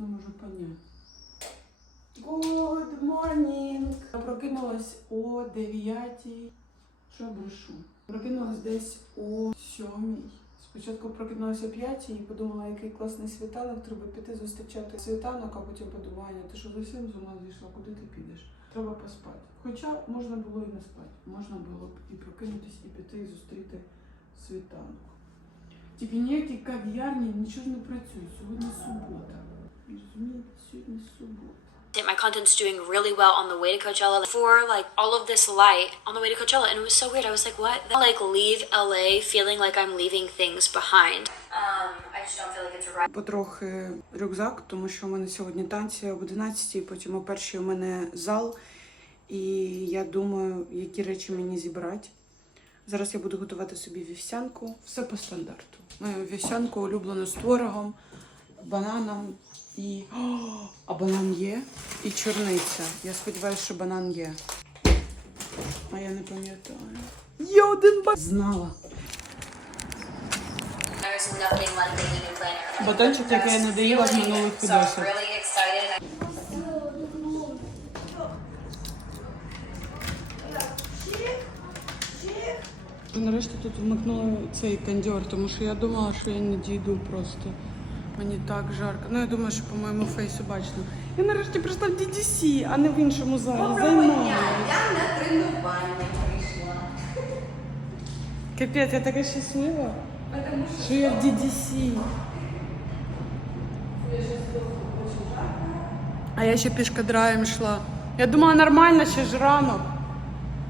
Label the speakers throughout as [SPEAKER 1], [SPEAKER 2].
[SPEAKER 1] не можу поняти. Good morning! Прокинулась о 9. Що брешу? Прокинулась десь о 7. Спочатку прокинулася о 5 і подумала, який класний світанок, треба піти зустрічати світанок, а потім подумала, ти що зовсім з ума зійшла, куди ти підеш? Треба поспати. Хоча можна було і не спати. Можна було б і прокинутись, і піти, і зустріти світанок. Тільки ніякі кав'ярні нічого не працюють. Сьогодні субота. Розумієте, сьогодні субота.
[SPEAKER 2] My content's doing really well on the way to Coachella for like all of this light on the way to Coachella, and it was so weird. I was like, what? I, like leave LA feeling like I'm leaving things behind. Um, I just don't feel like it's right.
[SPEAKER 1] Потрохи рюкзак, тому що у мене сьогодні танці об 11, потім о першій у мене зал. І я думаю, які речі мені зібрати. Зараз я буду готувати собі вівсянку. Все по стандарту. Мою вівсянку улюблену з творогом, бананом і. О, а банан є? І чорниця. Я сподіваюся, що банан є. А я не пам'ятаю. Є один банан. Знала. Батончик, який я не доїла з минулих
[SPEAKER 2] excited.
[SPEAKER 1] Нарешті тут вмикнули цей кондьор, тому що я думала, що я не дійду просто. Мені так жарко. Ну, я думаю, що по моєму фейсу бачно. Я нарешті прийшла в DDC, а не в іншому залі. Займаюсь.
[SPEAKER 3] Я на тренування прийшла.
[SPEAKER 1] Капець, я така щаслива,
[SPEAKER 3] Потому що
[SPEAKER 1] що я в DDC. А я ще пішкадраєм йшла. Я думала, нормально, ще ж ранок.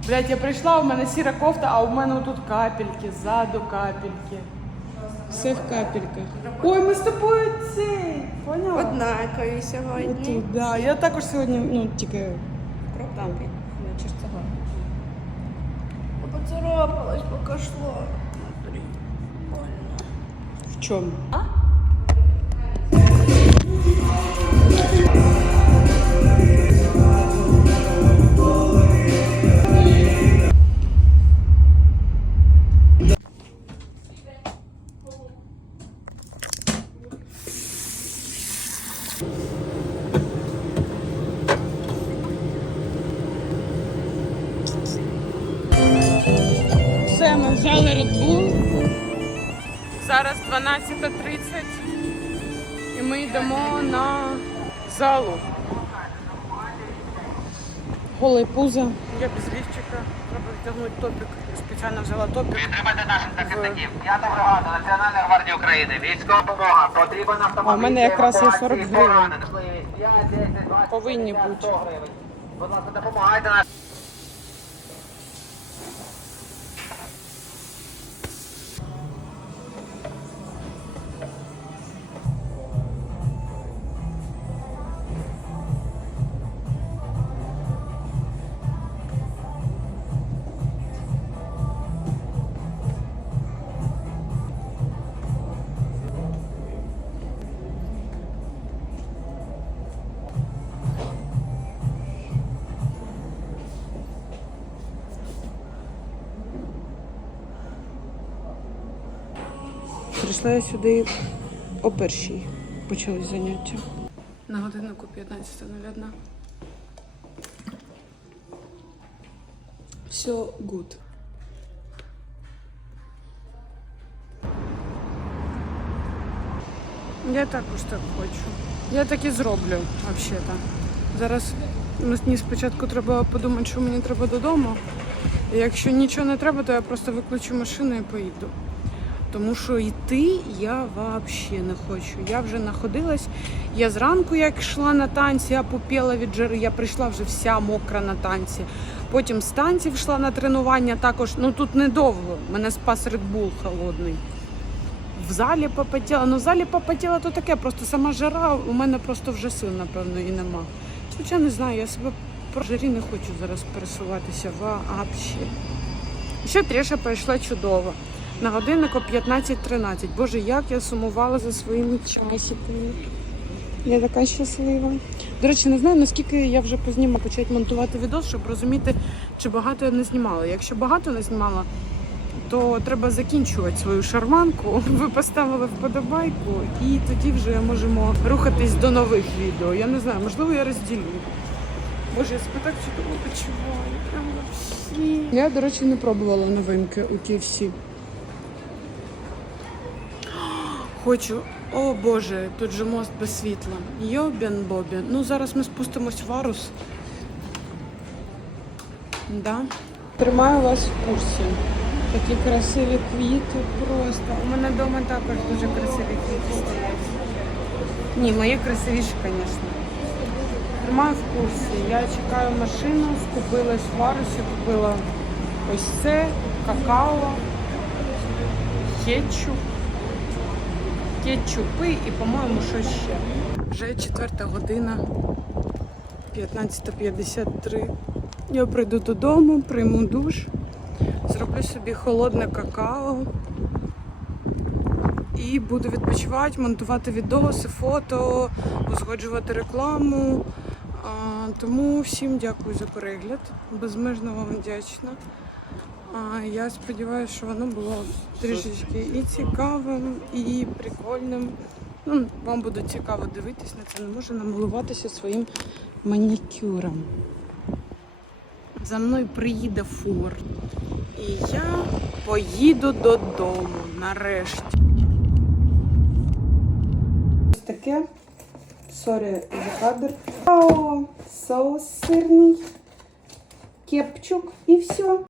[SPEAKER 1] Блять, я прийшла, у мене сіра кофта, а у мене тут капельки, ззаду капельки. Все в капельках. Ой, ми з тобою цей. Поняла?
[SPEAKER 3] однакові сьогодні.
[SPEAKER 1] Отут, да. Я також сьогодні, ну, тільки там.
[SPEAKER 3] Чи ж цього? Поцарапалась, поки йшла. Смотри. Больно.
[SPEAKER 1] В чому? Все, пузо. Я без ліщика Треба втягнути топік. Спеціально взяла топік.
[SPEAKER 4] Підтримайте наших захисників. П'ята бригада Національна гвардія України. Військова допомога. Потрібен автомобіль.
[SPEAKER 1] А в мене якраз є
[SPEAKER 4] евакуації
[SPEAKER 1] 40 гривень.
[SPEAKER 4] поранених. Можливість 5, 10, 20,
[SPEAKER 1] Повинні бути.
[SPEAKER 4] 100 гривень. Будь ласка, допомагайте нам.
[SPEAKER 1] Я сюди о першій. Почались заняття. На годиннику 15.01. Все гуд. Я також так хочу. Я так і зроблю, взагалі-то. Зараз мені спочатку треба подумати, що мені треба додому. І якщо нічого не треба, то я просто виключу машину і поїду. Тому що йти я взагалі не хочу. Я вже знаходилась. Я зранку, як йшла на танці, я попіла від жари, я прийшла вже вся мокра на танці. Потім з танців йшла на тренування також. Ну тут недовго. Мене спас Bull холодний. В залі попотіла. Ну в залі попотіла то таке, просто сама жара, у мене просто вже сил, напевно, і нема. Хоча не знаю, я себе про жарі не хочу зараз пересуватися взагалі. Ще тріша пройшла чудово. На годиннику 15.13. Боже, як я сумувала за своїми часиками. Я така щаслива. До речі, не знаю, наскільки я вже познімала почати монтувати відео, щоб розуміти, чи багато я не знімала. Якщо багато не знімала, то треба закінчувати свою шарманку. Ви поставили вподобайку, і тоді вже можемо рухатись до нових відео. Я не знаю, можливо, я розділю. Боже, я себе так чудово почуваю. Я, до речі, не пробувала новинки у KFC. Хочу. О Боже, тут же мост без світла. Йобін Бобі. Ну зараз ми спустимось в Арус. Да. Тримаю вас в курсі. Такі красиві квіти просто. У мене вдома також дуже красиві квіти стоять. Ні, мої красивіші, звісно. Тримаю в курсі. Я чекаю машину, скупилась в Арусі, купила ось це, какао, кетчуп, кетчупи і, по-моєму, що ще. Вже четверта година, 15.53. Я прийду додому, прийму душ, зроблю собі холодне какао і буду відпочивати, монтувати відоси, фото, узгоджувати рекламу. Тому всім дякую за перегляд. Безмежно вам вдячна. А, я сподіваюся, що воно було трішечки і цікавим, і прикольним. Ну, вам буде цікаво дивитись на це, не можу намилуватися своїм манікюром. За мною приїде фур. І я поїду додому нарешті. Ось таке. Сорі за кадр. О, соус сирний. Кепчук і все.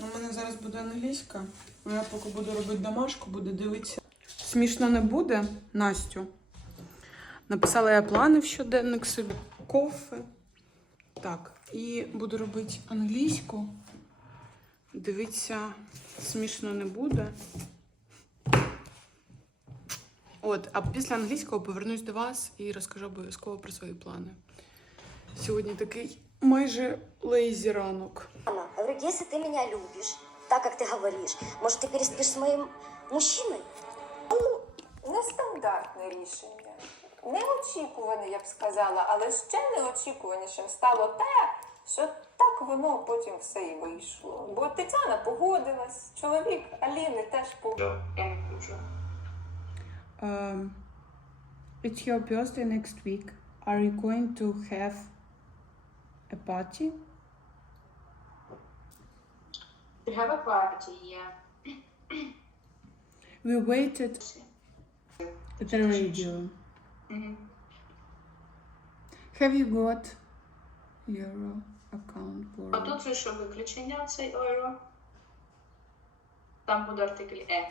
[SPEAKER 1] У мене зараз буде англійська. Я поки буду робити домашку, буду дивитися. Смішно не буде, Настю. Написала я плани в щоденник собі. Кофе. Так, і буду робити англійську. Дивіться, смішно не буде. От, а після англійського повернусь до вас і розкажу обов'язково про свої плани. Сьогодні такий майже лейзі ранок
[SPEAKER 5] Анна, говорю, если ты меня любишь, так как ты говоришь, может, ты переспишь с моим мужчиной?
[SPEAKER 6] Нестандартне рішення. Неочікуване, я б сказала, але ще неочікуванішим стало те, що так воно потім все і вийшло. Бо Тетяна погодилась, чоловік Аліни теж погодився.
[SPEAKER 1] Um, it's your birthday next week. Are you going to have a party?
[SPEAKER 7] We have a party, yeah.
[SPEAKER 1] We waited at the radio.
[SPEAKER 7] Mhm.
[SPEAKER 1] Have you got your account for
[SPEAKER 7] А тут же що виключення цей euro? Там буде артикль е.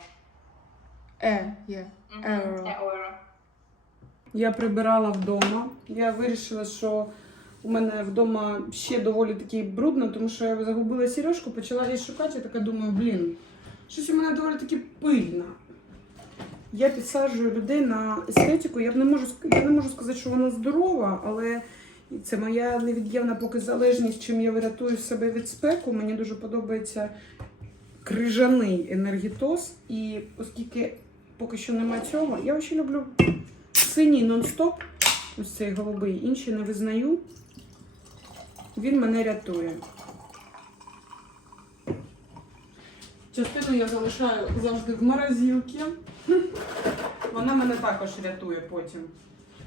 [SPEAKER 1] Е, є.
[SPEAKER 7] Мгм.
[SPEAKER 1] Euro.
[SPEAKER 7] Е euro.
[SPEAKER 1] Я прибирала вдома. Я вирішила, що у мене вдома ще доволі таки брудно, тому що я загубила сережку, почала її шукати. Я така думаю, блін, щось у мене доволі таки пильно. Я підсаджую людей на естетику. Я не можу я не можу сказати, що вона здорова, але це моя невід'ємна поки залежність, чим я врятую себе від спеку. Мені дуже подобається крижаний енергітоз. І оскільки поки що нема цього, я ще люблю синій нон-стоп, ось цей голубий, інші не визнаю. Він мене рятує. Частину я залишаю завжди в морозилці. Вона мене також рятує потім.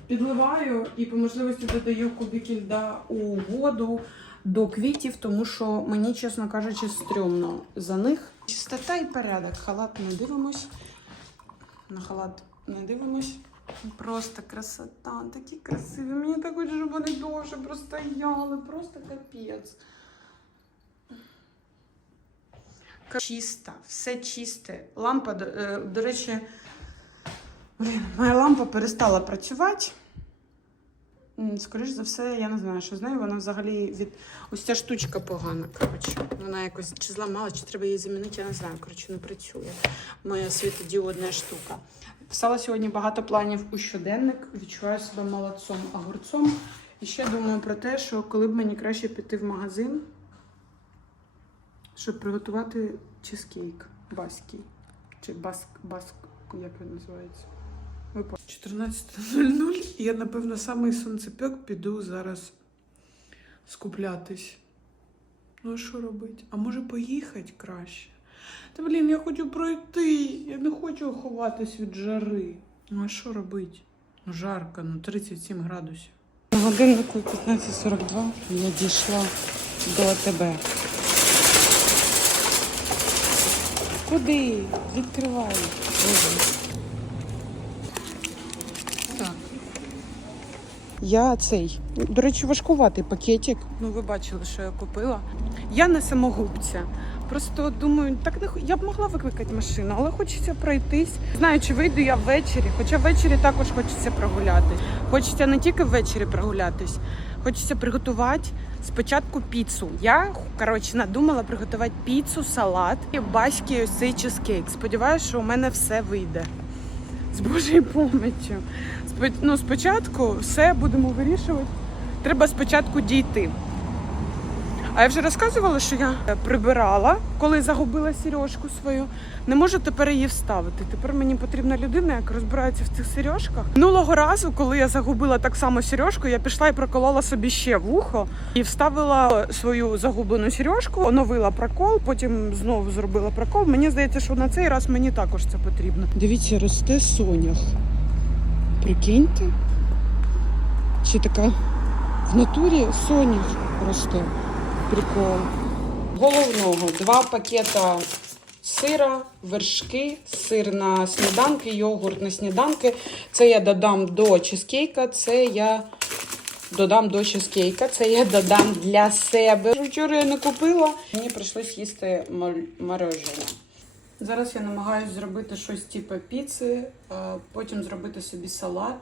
[SPEAKER 1] Підливаю і по можливості додаю кубики льда у воду до квітів, тому що мені, чесно кажучи, стрьомно за них. Чистота і порядок. Халат не дивимось. На халат не дивимось. Просто красота, такі красиві. Мені так хочеться, щоб вони довше простояли. Просто капець. Чисто, все чисте. Лампа, до, е, речі, моя лампа перестала працювати. М, Скоріш за все, я не знаю, що з нею. Вона взагалі від. Ось ця штучка погана. Коротше, вона якось чи зламала, чи треба її замінити, я не знаю. Коротше, не працює. Моя світодіодна штука. Писала сьогодні багато планів у щоденник. Відчуваю себе молодцом огурцом. І ще думаю про те, що коли б мені краще піти в магазин, щоб приготувати чизкейк баский. Чи баск, баск, як він називається? Ви 14.00 і я, напевно, самий сонцепек піду зараз скуплятись. Ну, а що робити? А може поїхати краще? Та блін, я хочу пройти. Я не хочу ховатись від жари. Ну а що робити? Ну жарко, ну 37 градусів. На годиннику 15.42 я дійшла до АТБ. Куди? Відкривай. Боже. Так. Я цей, до речі, важкуватий пакетик. Ну, ви бачили, що я купила. Я не самогубця. Просто думаю, так не я б могла викликати машину, але хочеться пройтись. Знаю, чи вийду я ввечері, хоча ввечері також хочеться прогулятись. Хочеться не тільки ввечері прогулятись, хочеться приготувати спочатку піцу. Я коротше надумала приготувати піцу, салат і баськи ось цей чизкейк. Сподіваюся, що у мене все вийде. З Божою поміччю. Ну, спочатку все будемо вирішувати. Треба спочатку дійти. А я вже розказувала, що я прибирала, коли загубила сережку свою. Не можу тепер її вставити. Тепер мені потрібна людина, яка розбирається в цих сережках. Минулого разу, коли я загубила так само сережку, я пішла і проколола собі ще вухо і вставила свою загублену сережку, оновила прокол, потім знову зробила прокол. Мені здається, що на цей раз мені також це потрібно. Дивіться, росте сонях. Прикиньте. Чи така в натурі сонях росте. Прикол. Головного два пакета сира, вершки, сир на сніданки, йогурт на сніданки. Це я додам до чизкейка, це я додам до чизкейка, це я додам для себе. Вчора я не купила, мені прийшлось їсти мор- морожене. Зараз я намагаюся зробити щось типу піци, потім зробити собі салат,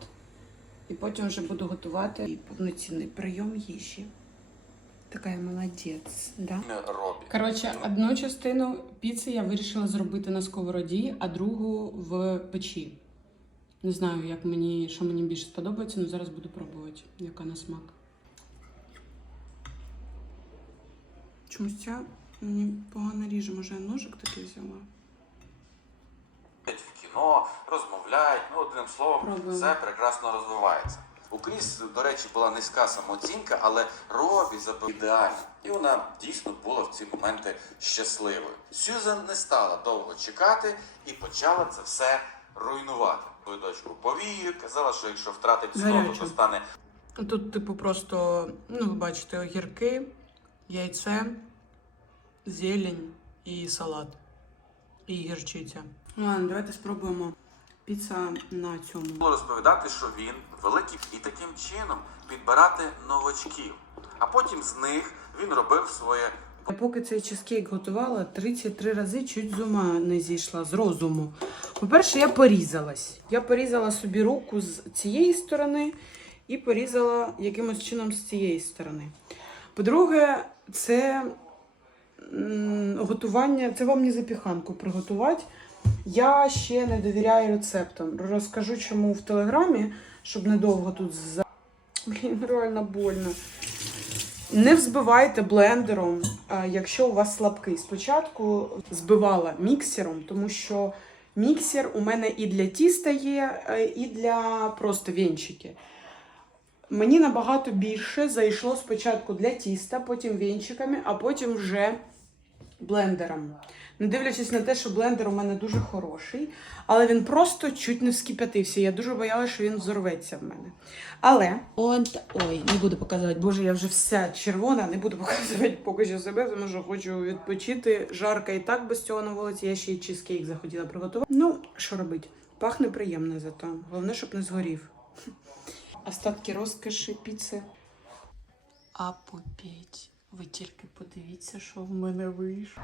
[SPEAKER 1] і потім вже буду готувати повноцінний прийом їжі. Така я молодець, да?
[SPEAKER 8] Робі.
[SPEAKER 1] Коротше, одну частину піци я вирішила зробити на сковороді, а другу в печі. Не знаю, як мені, що мені більше сподобається, але зараз буду пробувати, яка на смак. Чомусь ця мені погано ріже, може я ножик такий взяла.
[SPEAKER 8] в кіно, розмовляють, ну одним словом,
[SPEAKER 1] Пробуємо.
[SPEAKER 8] все прекрасно розвивається. У Кріс, до речі, була низька самооцінка, але Робі забив ідеально. І вона дійсно була в ці моменти щасливою. Сюзан не стала довго чекати і почала це все руйнувати. Свою дочку повію, казала, що якщо втратить
[SPEAKER 1] Гаряче.
[SPEAKER 8] то стане
[SPEAKER 1] Тут, типу, просто, ну, ви бачите, огірки, яйце, зелень і салат. І гірчиця. Ладно, давайте спробуємо піца на цьому.
[SPEAKER 8] було розповідати, що він великий і таким чином підбирати новачків. А потім з них він робив своє
[SPEAKER 1] поки цей чизкейк готувала, 33 рази чуть з ума не зійшла, з розуму. По-перше, я порізалась. Я порізала собі руку з цієї сторони і порізала якимось чином з цієї сторони. По-друге, це готування, це вам не запіханку приготувати. Я ще не довіряю рецептам. Розкажу, чому в телеграмі, щоб недовго тут за. Блін, реально больно. Не взбивайте блендером, якщо у вас слабкий. Спочатку збивала міксером, тому що міксер у мене і для тіста є, е, і для просто вінчики. Мені набагато більше зайшло спочатку для тіста, потім вінчиками, а потім вже блендером. Не дивлячись на те, що блендер у мене дуже хороший, але він просто чуть не вскип'ятився. Я дуже боялася, що він взорветься в мене. Але от ой, не буду показувати. Боже, я вже вся червона, не буду показувати поки що себе, тому що хочу відпочити. Жарко і так без цього на вулиці. Я ще й чизкейк захотіла приготувати. Ну, що робити? Пахне приємно зато. Головне, щоб не згорів. Остатки розкоші піци. А попіть. Ви тільки подивіться, що в мене вийшло.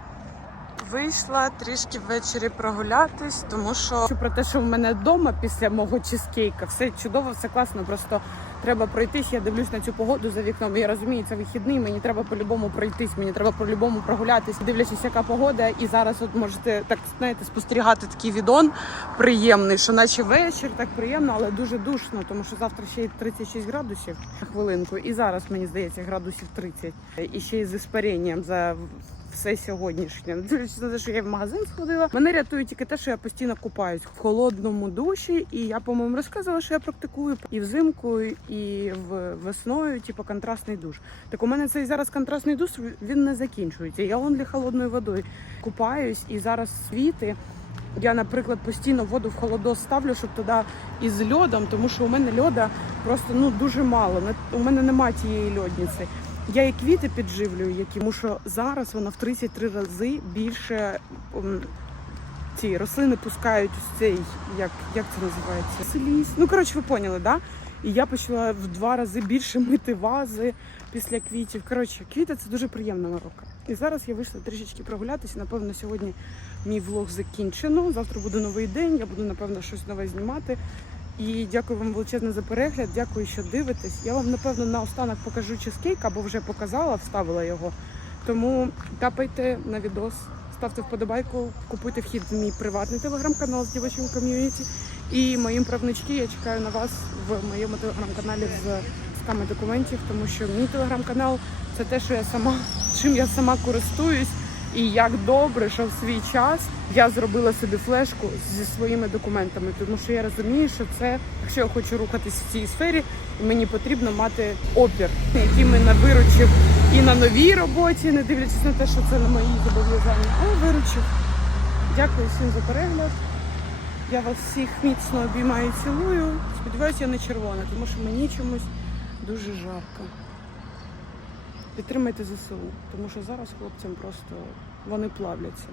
[SPEAKER 1] Вийшла трішки ввечері прогулятись, тому що про те, що в мене вдома після мого чизкейка, все чудово, все класно. Просто треба пройтись. Я дивлюсь на цю погоду за вікном. Я розумію, це вихідний. Мені треба по-любому пройтись. Мені треба по-любому прогулятись, дивлячись, яка погода. І зараз от можете так знаєте, спостерігати такий відон приємний, що наче вечір так приємно, але дуже душно, тому що завтра ще й 36 градусів на хвилинку. І зараз мені здається градусів 30. І ще й з іспаренням за все сьогоднішнє. Дивлячись на те, що я в магазин сходила. Мене рятує тільки те, що я постійно купаюсь в холодному душі, і я, по-моєму, розказувала, що я практикую і взимку, і в весною, типу контрастний душ. Так у мене цей зараз контрастний душ він не закінчується. Я онлі холодною водою купаюсь, і зараз світи. Я, наприклад, постійно воду в холодос ставлю, щоб туди із льодом, тому що у мене льода просто ну дуже мало. У мене немає тієї льодниці. Я і квіти підживлюю, які тому що зараз вона в 33 рази більше ці рослини пускають ось цей, як, як це називається? Слізь. Ну коротше, ви поняли, да? І я почала в два рази більше мити вази після квітів. Коротше, квіти це дуже приємна наука. І зараз я вийшла трішечки прогулятися. Напевно, сьогодні мій влог закінчено. Завтра буде новий день. Я буду напевно щось нове знімати. І дякую вам величезно за перегляд. Дякую, що дивитесь. Я вам напевно наостанок покажу чизкейк, або вже показала, вставила його. Тому тапайте на відос, ставте вподобайку, купуйте вхід в мій приватний телеграм-канал з дівчим ком'юніті. І моїм правнички я чекаю на вас в моєму телеграм-каналі з сками документів, тому що мій телеграм-канал це те, що я сама чим я сама користуюсь. І як добре, що в свій час я зробила собі флешку зі своїми документами, тому що я розумію, що це, якщо я хочу рухатись в цій сфері, мені потрібно мати опір, який мене виручив і на новій роботі, не дивлячись на те, що це на мої зобов'язання, але виручив. Дякую всім за перегляд. Я вас всіх міцно обіймаю і цілую. Сподіваюся, я не червона, тому що мені чомусь дуже жарко. Підтримайте ЗСУ, тому що зараз хлопцям просто вони плавляться.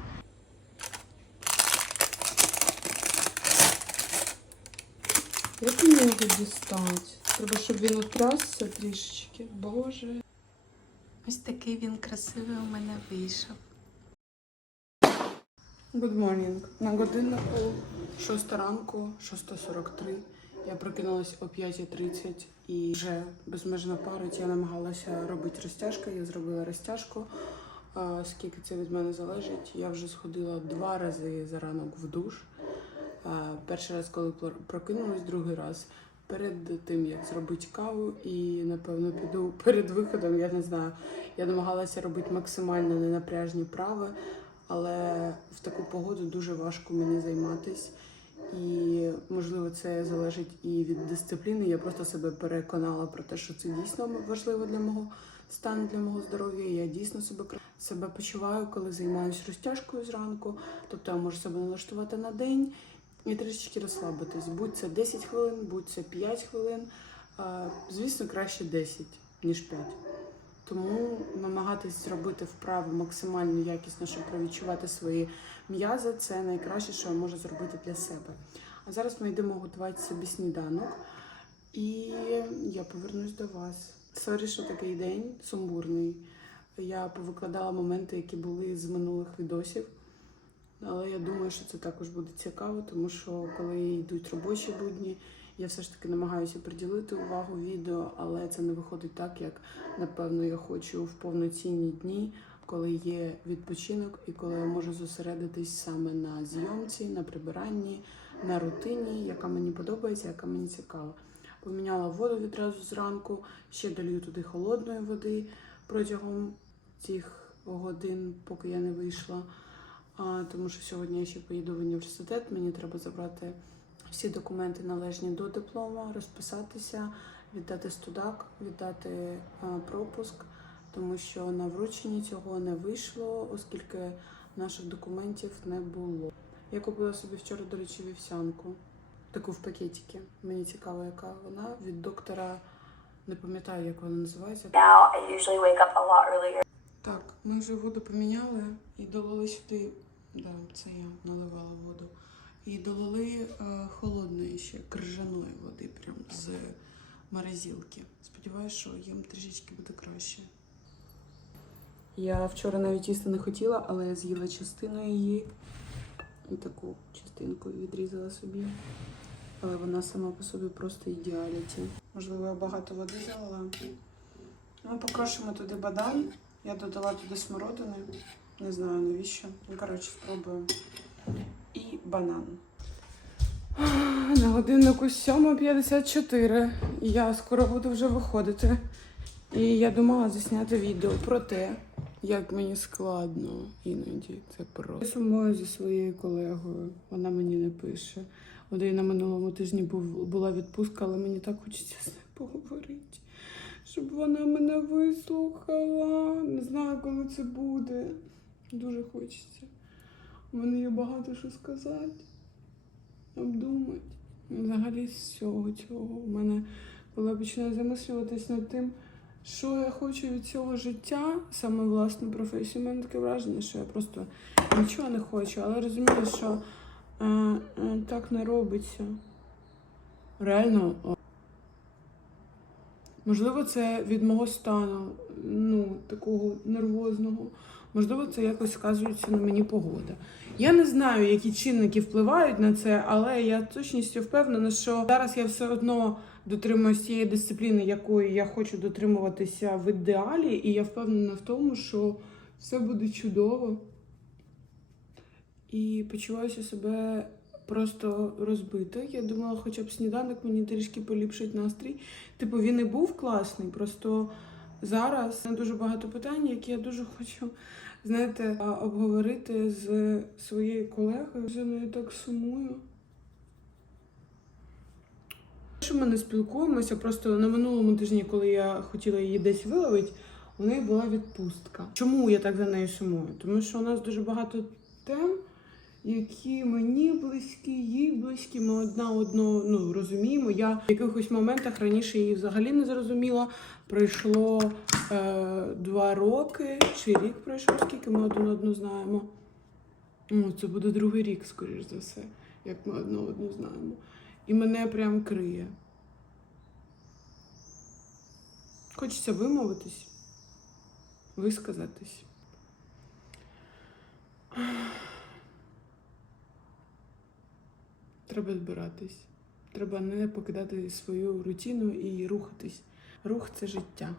[SPEAKER 1] Як мені його дістати? Треба, щоб він утрасся трішечки. Боже. Ось такий він красивий у мене вийшов. Good morning. На годиннику 6 ранку, 6.43. Я прокинулась о 5.30 і вже безмежно парить. Я намагалася робити розтяжку. Я зробила розтяжку. Скільки це від мене залежить, я вже сходила два рази за ранок в душ. Перший раз, коли прокинулась, другий раз перед тим, як зробити каву, і напевно піду перед виходом. Я не знаю. Я намагалася робити максимально ненапряжні прави, але в таку погоду дуже важко мені займатись. І можливо це залежить і від дисципліни. Я просто себе переконала про те, що це дійсно важливо для мого стану, для мого здоров'я. Я дійсно себе себе почуваю, коли займаюся розтяжкою зранку. Тобто я можу себе налаштувати на день і трішечки розслабитись. Будь це 10 хвилин, будь це 5 хвилин. Звісно, краще 10, ніж 5. Тому намагатись зробити вправи максимально якісно, щоб провідчувати свої м'язи, це найкраще, що я можу зробити для себе. А зараз ми йдемо готувати собі сніданок, і я повернусь до вас. Сорі, що такий день сумбурний. Я повикладала моменти, які були з минулих відосів. Але я думаю, що це також буде цікаво, тому що коли йдуть робочі будні, я все ж таки намагаюся приділити увагу відео, але це не виходить так, як напевно я хочу в повноцінні дні, коли є відпочинок і коли я можу зосередитись саме на зйомці, на прибиранні, на рутині, яка мені подобається, яка мені цікава. Поміняла воду відразу зранку, ще долью туди холодної води протягом цих годин, поки я не вийшла. А, тому що сьогодні я ще поїду в університет. Мені треба забрати всі документи належні до диплома, розписатися, віддати студак, віддати а, пропуск, тому що на врученні цього не вийшло, оскільки наших документів не було. Я купила собі вчора, до речі, вівсянку, таку в пакетики. Мені цікаво, яка вона від доктора. Не пам'ятаю, як вона називається.
[SPEAKER 2] Now I usually wake up a lot earlier.
[SPEAKER 1] Так, ми вже воду поміняли і долили сюди. Да, це я наливала воду. І долили е, холодної ще крижаної води, прям з морозилки. Сподіваюсь, що їм трішечки буде краще. Я вчора навіть їсти не хотіла, але я з'їла частину її. І таку частинку відрізала собі. Але вона сама по собі просто ідеаліті. Можливо, я багато води залила. Ми покрошимо туди бадай. Я додала туди смородини. Не знаю навіщо. Ну, коротше, спробую. І банан. На годиннику 7.54. Я скоро буду вже виходити. І я думала засняти відео про те, як мені складно іноді. Це просто. Я сумую зі своєю колегою. Вона мені не пише. І на минулому тижні був, була відпустка, але мені так хочеться з нею поговорити. Щоб вона мене вислухала. Не знаю, коли це буде. Дуже хочеться. У мене є багато що сказати, обдумати. Взагалі з всього цього. У мене, коли я починаю замислюватись над тим, що я хочу від цього життя, саме власну професію, у мене таке враження, що я просто нічого не хочу, але розумію, що е, е, так не робиться. Реально. Можливо, це від мого стану, ну, такого нервозного. Можливо, це якось сказується на мені погода. Я не знаю, які чинники впливають на це, але я точністю впевнена, що зараз я все одно дотримуюсь тієї дисципліни, якої я хочу дотримуватися в ідеалі, і я впевнена в тому, що все буде чудово. І почуваюся себе просто розбито. Я думала, хоча б сніданок мені трішки поліпшить настрій. Типу, він і був класний, просто зараз дуже багато питань, які я дуже хочу, знаєте, обговорити з своєю колегою. За нею так сумую. Що ми не спілкуємося, просто на минулому тижні, коли я хотіла її десь виловити, у неї була відпустка. Чому я так за нею сумую? Тому що у нас дуже багато тем, які мені близькі, їй близькі. Ми одна одну ну, розуміємо. Я в якихось моментах раніше її взагалі не зрозуміла. Пройшло е, два роки чи рік пройшов, скільки ми один одну знаємо. Ну, це буде другий рік, скоріш за все, як ми одну одну знаємо. І мене прям криє. Хочеться вимовитись, висказатись. Треба збиратись. Треба не покидати свою рутину і рухатись. Рух це життя.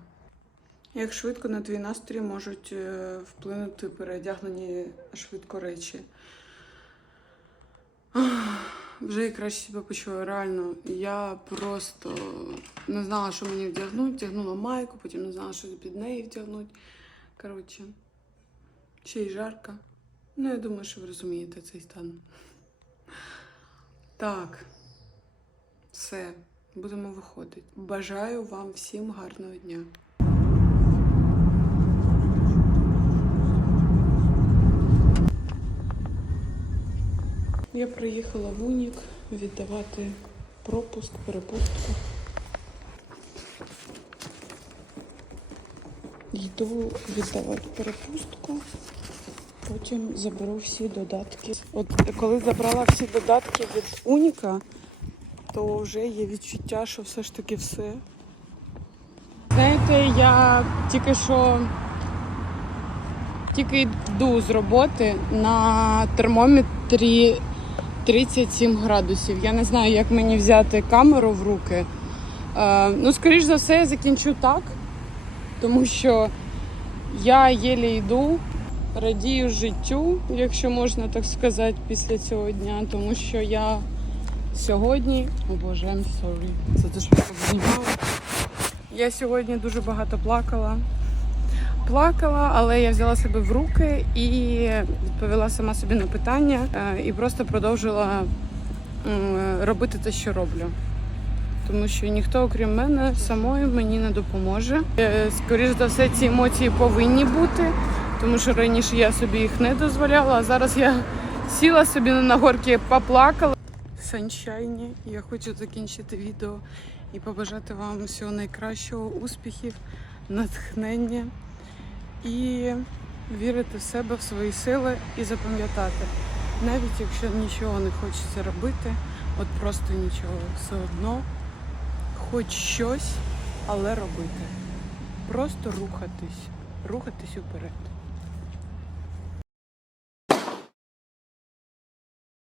[SPEAKER 1] Як швидко на твій настрій можуть е, вплинути переодягнені швидко речі. Вже я краще себе почуваю. Реально, я просто не знала, що мені вдягнути. Вдягнула майку, потім не знала, що під неї вдягнути. Коротше, ще й жарко. Ну, я думаю, що ви розумієте цей стан. Так, все, будемо виходити. Бажаю вам всім гарного дня. Я приїхала в Унік віддавати пропуск, перепустку. Йду віддавати перепустку, потім заберу всі додатки. От коли забрала всі додатки від Уніка, то вже є відчуття, що все ж таки все. Знаєте, я тільки що тільки йду з роботи на термометрі 37 градусів. Я не знаю, як мені взяти камеру в руки. Е, ну, скоріш за все, я закінчу так, тому що я єлі йду, радію життю, якщо можна так сказати, після цього дня, тому що я сьогодні. О Боже, I'm sorry. Це дуже знімала. Я сьогодні дуже багато плакала. Плакала, але я взяла себе в руки і відповіла сама собі на питання е, і просто продовжила робити те, що роблю. Тому що ніхто, окрім мене, самої мені не допоможе. Е, Скоріш за все, ці емоції повинні бути, тому що раніше я собі їх не дозволяла, а зараз я сіла собі на горки, поплакала. Саншайні. Я хочу закінчити відео і побажати вам всього найкращого, успіхів, натхнення і вірити в себе, в свої сили і запам'ятати, навіть якщо нічого не хочеться робити, от просто нічого, все одно, хоч щось, але робити. Просто рухатись, рухатись уперед.